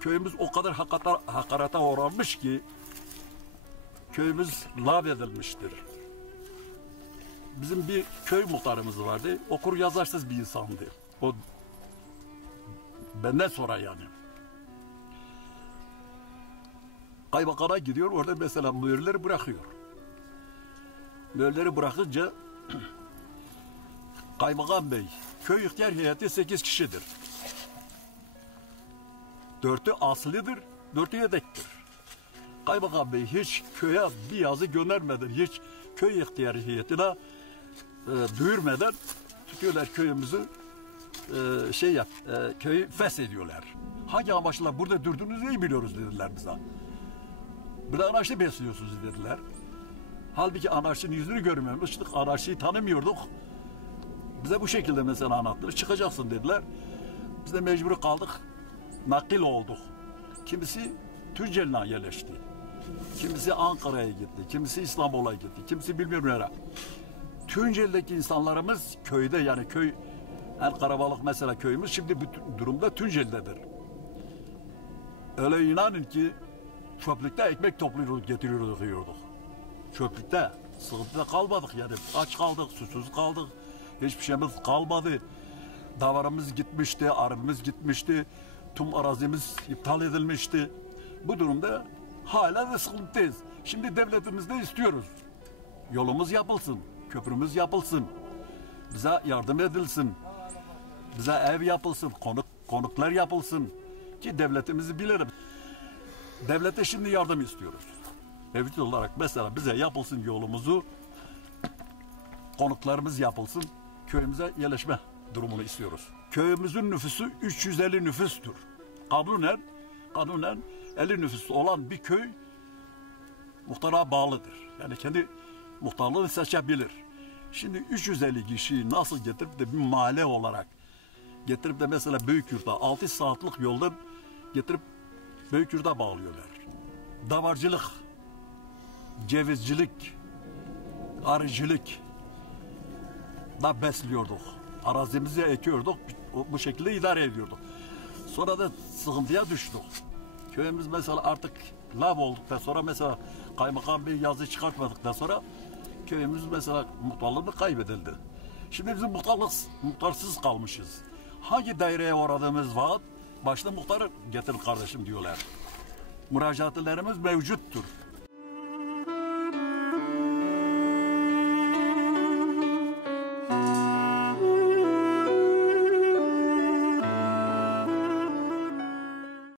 köyümüz o kadar hakarata uğramış ki köyümüz lağvedilmiştir. Bizim bir köy muhtarımız vardı. Okur yazarsız bir insandı. O benden sonra yani. Kaymakama gidiyor, orada mesela mühürleri bırakıyor. Mühürleri bırakınca Kaymakam Bey, köy ihtiyar heyeti 8 kişidir. 4'ü aslidir, 4'ü yedektir. Kaymakam Bey hiç köye bir yazı göndermeden, hiç köy ihtiyar heyetine duyurmadan tutuyorlar köyümüzü, köyü feshediyorlar. Hangi amaçla burada durduğunuzu iyi biliyoruz dediler bize. Burada anarşi besliyorsunuz dediler. Halbuki anarşinin yüzünü görmemiştik, anarşiyi tanımıyorduk. Bize bu şekilde mesela anlattılar, çıkacaksın dediler. Biz de mecbur kaldık, nakil olduk. Kimisi Tunceli'ne yerleşti. Kimisi Ankara'ya gitti, kimisi İstanbul'a gitti, kimisi bilmiyorum nereye. Tunceli'deki insanlarımız köyde, yani köy, El Karabalık mesela köyümüz şimdi bu durumda Tunceli'dedir. Öyle inanın ki çöplükte ekmek topluyorduk, getiriyorduk, yiyorduk. Çöplükte, sıkıntıda kalmadık yani. Aç kaldık, susuz kaldık. Hiçbir şeyimiz kalmadı. Davarımız gitmişti, arabamız gitmişti. Tüm arazimiz iptal edilmişti. Bu durumda hala da sıkıntıyız. Şimdi devletimizde istiyoruz. Yolumuz yapılsın, köprümüz yapılsın. Bize yardım edilsin. Bize ev yapılsın, konuklar yapılsın. Ki devletimizi bilelim. Devlete şimdi yardım istiyoruz. Mevcut olarak mesela bize yapılsın yolumuzu, konuklarımız yapılsın, köyümüze yerleşme durumunu istiyoruz. Köyümüzün nüfusu 350 nüfustur. Kanunen 50 nüfus olan bir köy muhtara bağlıdır. Yani kendi muhtarlığını seçebilir. Şimdi 350 kişiyi nasıl getirip de bir mahalle olarak getirip de mesela Büyükyurt'a 6 saatlik yoldan getirip Büyükyurt'a bağlıyorlar. Davarcılık, cevizcilik, arıcılık da besliyorduk. Arazimizi ekiyorduk, bu şekilde idare ediyorduk. Sonra da sıkıntıya düştük. Köyümüz mesela artık lav olduktan sonra mesela Kaymakam Bey yazı çıkartmadıktan sonra köyümüz mesela muhtarlığı kaybedildi. Şimdi bizim muhtarsız kalmışız. Hangi daireye uğradığımız vakit başta muhtarı getirin kardeşim diyorlar. Müracaatlarımız mevcuttur.